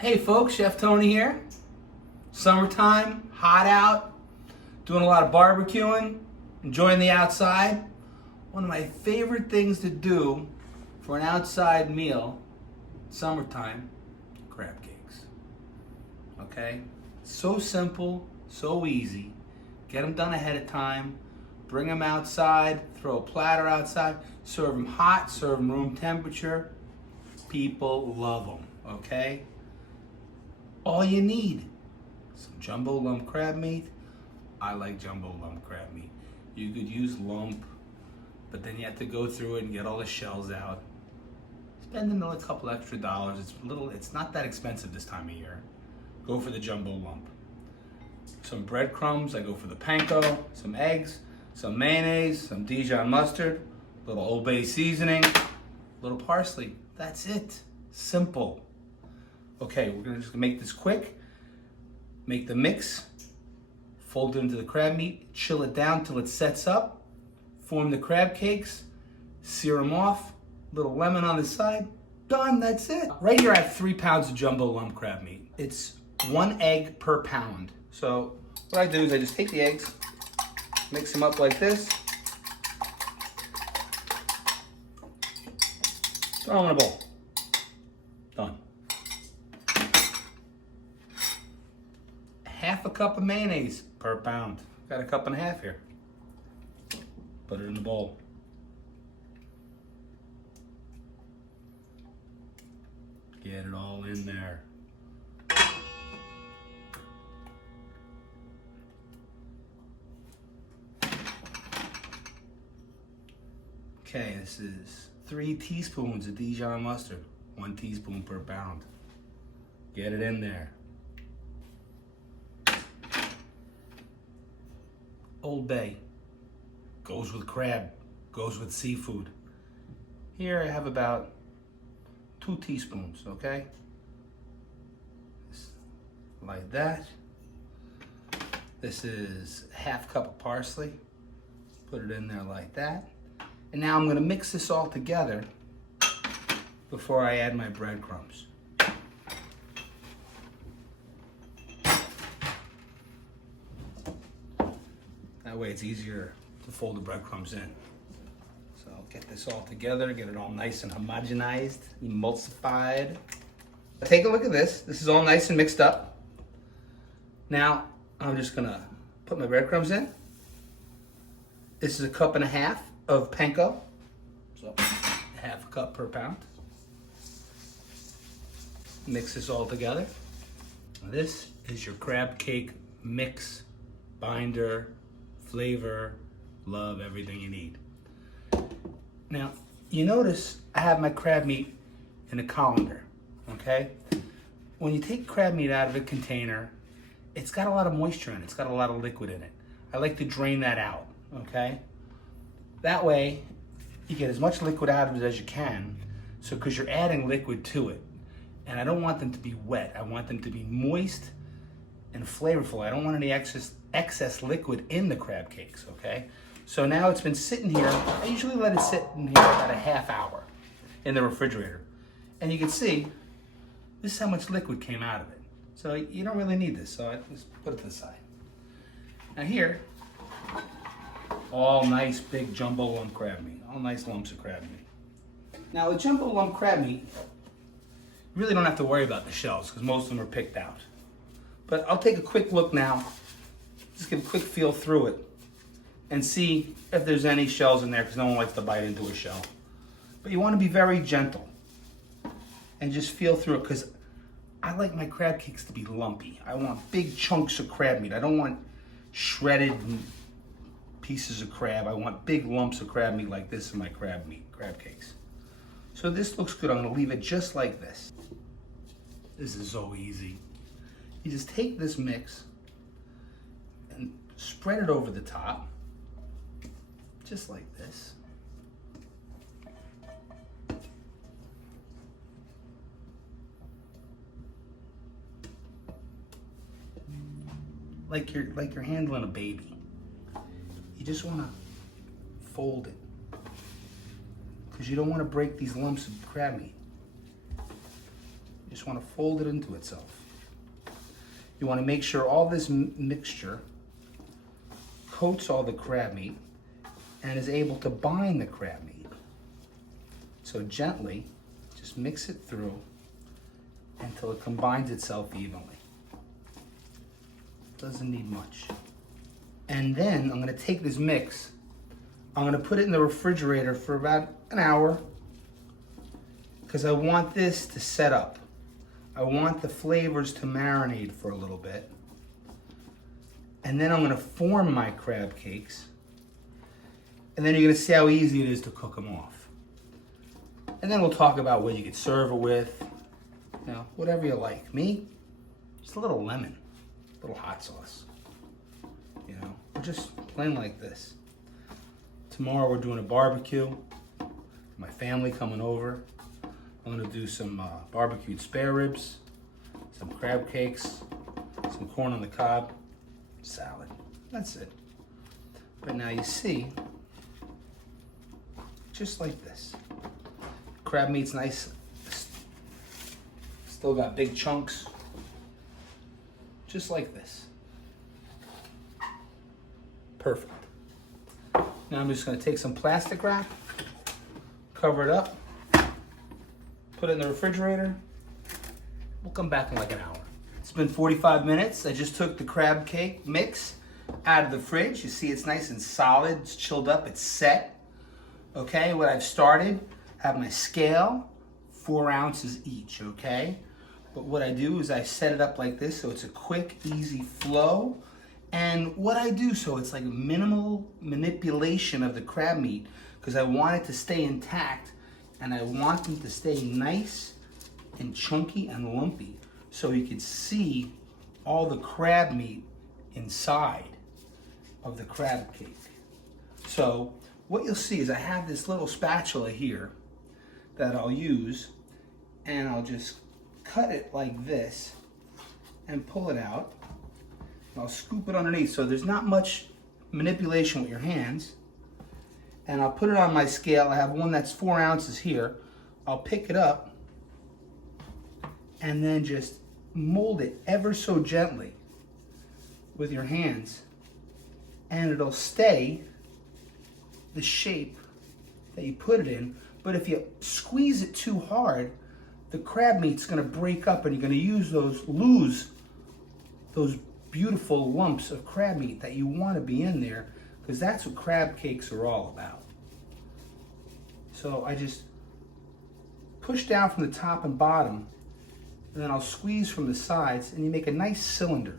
Hey folks, Chef Tony here. Summertime, hot out, doing a lot of barbecuing, enjoying the outside. One of my favorite things to do for an outside meal, summertime, crab cakes. Okay? So simple, so easy. Get them done ahead of time, bring them outside, throw a platter outside, serve them hot, serve them room temperature. People love them, okay? All you need, some jumbo lump crab meat. I like jumbo lump crab meat. You could use lump, but then you have to go through it and get all the shells out. Spend another couple extra dollars. It's not that expensive this time of year. Go for the jumbo lump. Some breadcrumbs, I go for the panko, some eggs, some mayonnaise, some Dijon mustard, a little Old Bay seasoning, a little parsley. That's it. Simple. Okay, we're just gonna make this quick. Make the mix, fold it into the crab meat, chill it down till it sets up, form the crab cakes, sear them off, little lemon on the side, done, that's it. Right here I have 3 pounds of jumbo lump crab meat. It's 1 egg per pound. So what I do is I just take the eggs, mix them up like this, throw them in a bowl, done. Half a cup of mayonnaise per pound. Got a cup and a half here. Put it in the bowl. Get it all in there. Okay, this is 3 teaspoons of Dijon mustard. 1 teaspoon per pound. Get it in there. Old Bay, goes with crab, goes with seafood. Here I have about 2 teaspoons, okay? Just like that. This is half cup of parsley. Put it in there like that. And now I'm gonna mix this all together before I add my breadcrumbs. That way it's easier to fold the breadcrumbs in. So I'll get this all together, get it all nice and homogenized, emulsified. Take a look at this. This is all nice and mixed up. Now I'm just gonna put my breadcrumbs in. This is 1.5 cups of panko. So half a cup per pound. Mix this all together. This is your crab cake mix, binder, flavor, love, everything you need. Now, you notice I have my crab meat in a colander, okay? When you take crab meat out of a container, it's got a lot of moisture in it. It's got a lot of liquid in it. I like to drain that out, okay? That way, you get as much liquid out of it as you can, so because you're adding liquid to it. And I don't want them to be wet. I want them to be moist and flavorful. I don't want any excess liquid in the crab cakes, okay? So now it's been sitting here. I usually let it sit in here about a half hour in the refrigerator. And you can see, this is how much liquid came out of it. So you don't really need this, so I just put it to the side. Now here, all nice big jumbo lump crab meat, all nice lumps of crab meat. Now with jumbo lump crab meat, you really don't have to worry about the shells because most of them are picked out. But I'll take a quick look now, just get a quick feel through it and see if there's any shells in there because no one likes to bite into a shell. But you want to be very gentle and just feel through it because I like my crab cakes to be lumpy. I want big chunks of crab meat. I don't want shredded pieces of crab. I want big lumps of crab meat like this in my crab cakes. So this looks good. I'm going to leave it just like this. This is so easy. You just take this mix and spread it over the top, just like this. Like you're handling a baby. You just want to fold it because you don't want to break these lumps of crab meat. You just want to fold it into itself. You want to make sure all this mixture coats all the crab meat and is able to bind the crab meat. So gently, just mix it through until it combines itself evenly. Doesn't need much. And then I'm gonna take this mix, I'm gonna put it in the refrigerator for about an hour because I want this to set up. I want the flavors to marinate for a little bit. And then I'm gonna form my crab cakes. And then you're gonna see how easy it is to cook them off. And then we'll talk about what you could serve it with, you know, whatever you like. Me, just a little lemon, a little hot sauce, you know, or just plain like this. Tomorrow we're doing a barbecue. My family coming over. I'm gonna do some barbecued spare ribs, some crab cakes, some corn on the cob, salad. That's it. But now you see, just like this. Crab meat's nice, still got big chunks, just like this. Perfect. Now I'm just gonna take some plastic wrap, cover it up, put it in the refrigerator. We'll come back in like an hour. It's been 45 minutes. I just took the crab cake mix out of the fridge. You see it's nice and solid, it's chilled up, it's set. Okay, what I've started, have my scale, 4 ounces each, okay? But what I do is I set it up like this so it's a quick, easy flow. And what I do, so it's like minimal manipulation of the crab meat because I want it to stay intact and I want them to stay nice and chunky and lumpy so you can see all the crab meat inside of the crab cake. So what you'll see is I have this little spatula here that I'll use, and I'll just cut it like this and pull it out. I'll scoop it underneath so there's not much manipulation with your hands. And I'll put it on my scale. I have one that's 4 ounces here. I'll pick it up and then just mold it ever so gently with your hands, and it'll stay the shape that you put it in. But if you squeeze it too hard, the crab meat's gonna break up and you're gonna lose those beautiful lumps of crab meat that you wanna be in there, because that's what crab cakes are all about. So I just push down from the top and bottom, and then I'll squeeze from the sides, and you make a nice cylinder.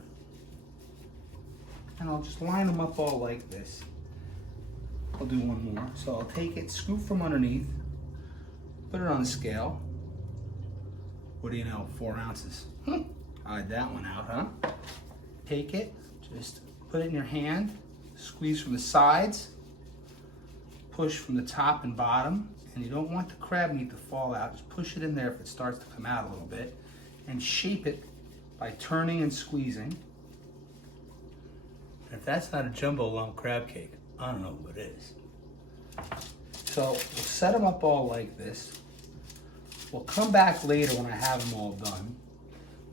And I'll just line them up all like this. I'll do one more. So I'll take it, scoop from underneath, put it on the scale. What do you know, 4 ounces. Hide that one out, huh? Take it, just put it in your hand, squeeze from the sides, push from the top and bottom, and you don't want the crab meat to fall out. Just push it in there if it starts to come out a little bit, and shape it by turning and squeezing. If that's not a jumbo lump crab cake, I don't know what is. So we'll set them up all like this. We'll come back later when I have them all done,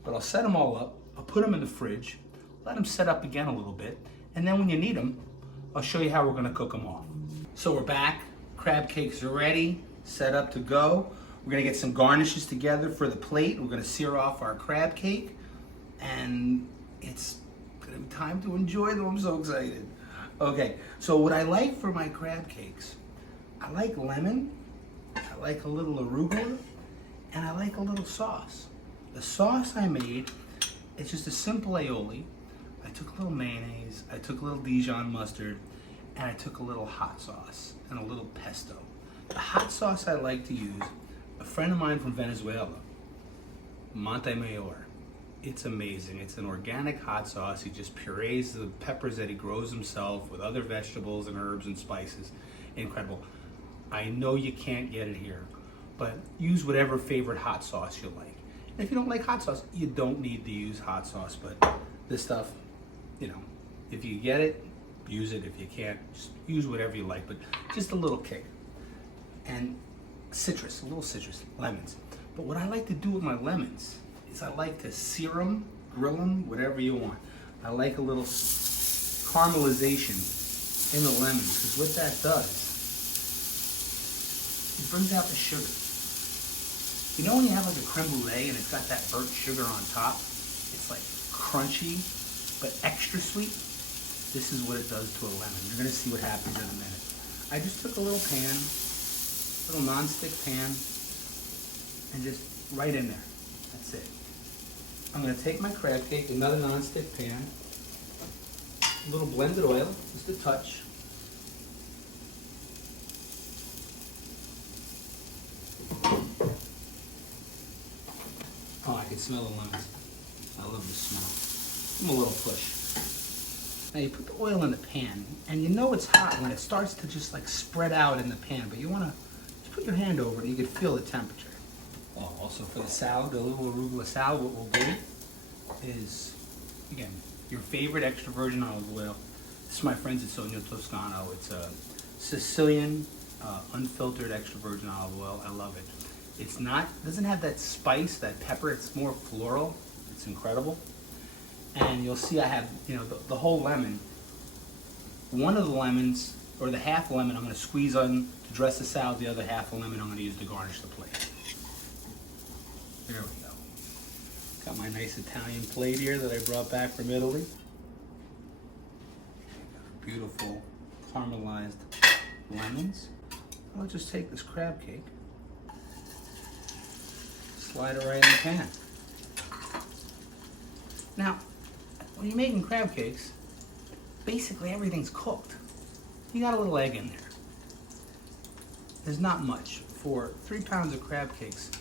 but I'll set them all up. I'll put them in the fridge, let them set up again a little bit, and then when you need them, I'll show you how we're gonna cook them off. So we're back, crab cakes are ready, set up to go. We're gonna get some garnishes together for the plate. We're gonna sear off our crab cake, and it's gonna be time to enjoy them. I'm so excited. Okay, so what I like for my crab cakes, I like lemon, I like a little arugula, and I like a little sauce. The sauce I made, it's just a simple aioli. I took a little mayonnaise, I took a little Dijon mustard, and I took a little hot sauce and a little pesto. The hot sauce I like to use, a friend of mine from Venezuela, Montemayor. It's amazing. It's an organic hot sauce. He just purees the peppers that he grows himself with other vegetables and herbs and spices. Incredible. I know you can't get it here, but use whatever favorite hot sauce you like. And if you don't like hot sauce, you don't need to use hot sauce, but this stuff, you know, if you get it, use it. If you can't, just use whatever you like, but just a little kick. And citrus, a little citrus, lemons. But what I like to do with my lemons is I like to sear them, grill them, whatever you want. I like a little caramelization in the lemons, because what that does, it brings out the sugar. You know when you have like a creme brulee and it's got that burnt sugar on top? It's like crunchy, but extra sweet. This is what it does to a lemon. You're gonna see what happens in a minute. I just took a little pan, little non-stick pan, and just right in there. That's it. I'm gonna take my crab cake, another non-stick pan, a little blended oil, just a touch. Oh, I can smell the lemons. I love the smell. Give them a little push. Now you put the oil in the pan, and you know it's hot when it starts to just like spread out in the pan, but you wanna just put your hand over it and you can feel the temperature. Oh, also for the salad, the little arugula salad, what we'll do is, again, your favorite extra virgin olive oil. This is my friends at Sogno Toscano. It's a Sicilian unfiltered extra virgin olive oil. I love it. It's not, doesn't have that spice, that pepper. It's more floral. It's incredible. And you'll see I have, you know, the whole lemon. One of the lemons, or the half lemon, I'm going to squeeze on to dress the salad. The other half of lemon I'm going to use to garnish the plate. There we go. Got my nice Italian plate here that I brought back from Italy. Beautiful caramelized lemons. I'll just take this crab cake, slide it right in the pan. Now, when you're making crab cakes, basically everything's cooked. You got a little egg in there. There's not much. For 3 pounds of crab cakes,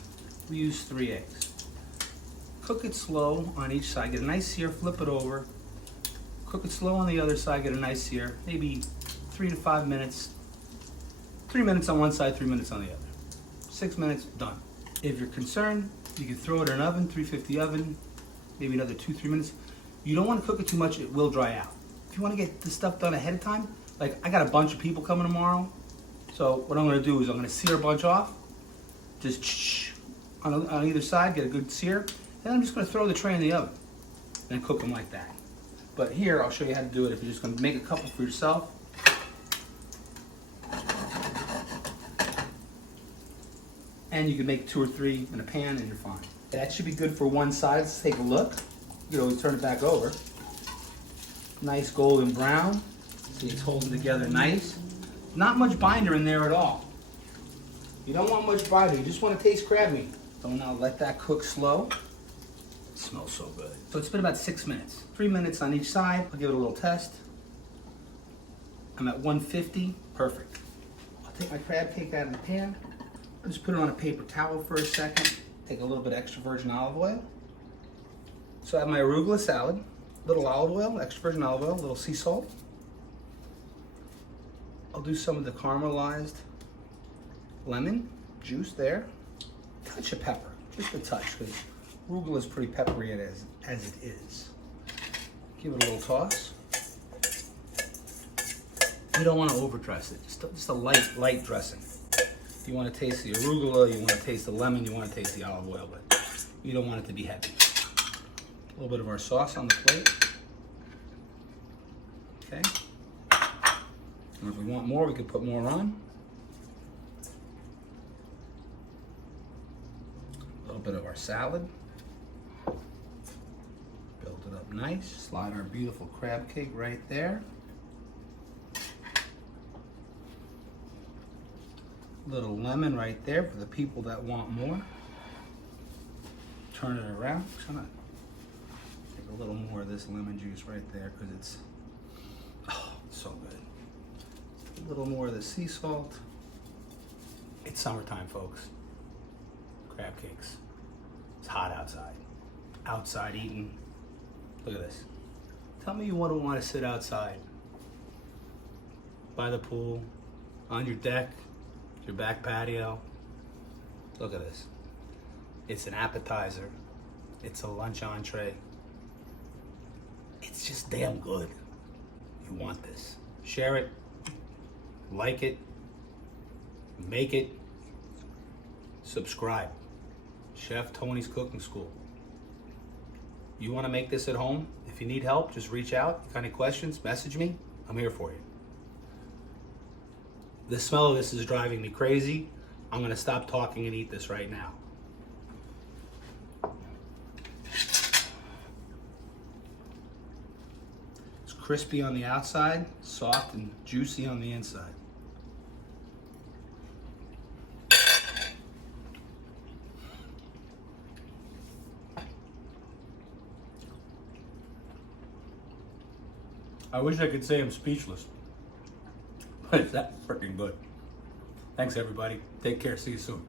we use 3 eggs. Cook it slow on each side, get a nice sear, flip it over. Cook it slow on the other side, get a nice sear, maybe 3 to 5 minutes. 3 minutes on one side, 3 minutes on the other. 6 minutes, done. If you're concerned, you can throw it in an oven, 350 oven, maybe another 2-3 minutes. You don't want to cook it too much, it will dry out. If you want to get this stuff done ahead of time, like I got a bunch of people coming tomorrow, so what I'm going to do is I'm going to sear a bunch off, just on either side, get a good sear, and I'm just going to throw the tray in the oven and cook them like that. But here, I'll show you how to do it if you're just going to make a couple for yourself. And you can make 2 or 3 in a pan and you're fine. That should be good for one side. Let's take a look. You can always turn it back over. Nice golden brown. See, it's holding together nice. Not much binder in there at all. You don't want much binder. You just want to taste crab meat. So now let that cook slow. It smells so good. So it's been about 6 minutes. 3 minutes on each side. I'll give it a little test. I'm at 150. Perfect. I'll take my crab cake out of the pan. I'll just put it on a paper towel for a second. Take a little bit extra virgin olive oil. So I have my arugula salad, little olive oil, extra virgin olive oil, a little sea salt. I'll do some of the caramelized lemon juice there. Touch of pepper, just a touch, because arugula is pretty peppery as it is. Give it a little toss. You don't want to overdress it, just a light dressing. You want to taste the arugula, you want to taste the lemon, you want to taste the olive oil, but you don't want it to be heavy. A little bit of our sauce on the plate. Okay. And if we want more, we could put more on. A little bit of our salad. Build it up nice. Slide our beautiful crab cake right there. Little lemon right there for the people that want more. Turn it around. Take a little more of this lemon juice right there because it's so good. A little more of the sea salt. It's summertime, folks. Crab cakes. It's hot outside. Outside eating. Look at this. Tell me you wouldn't want to sit outside by the pool, on your deck, your back patio. Look at this. It's an appetizer. It's a lunch entree. It's just damn good. You want this. Share it. Like it. Make it. Subscribe. Chef Tony's Cooking School. You want to make this at home? If you need help, just reach out. If you got any questions, message me. I'm here for you. The smell of this is driving me crazy. I'm going to stop talking and eat this right now. It's crispy on the outside, soft and juicy on the inside. I wish I could say I'm speechless, but it's that freaking good. Thanks everybody. Take care. See you soon.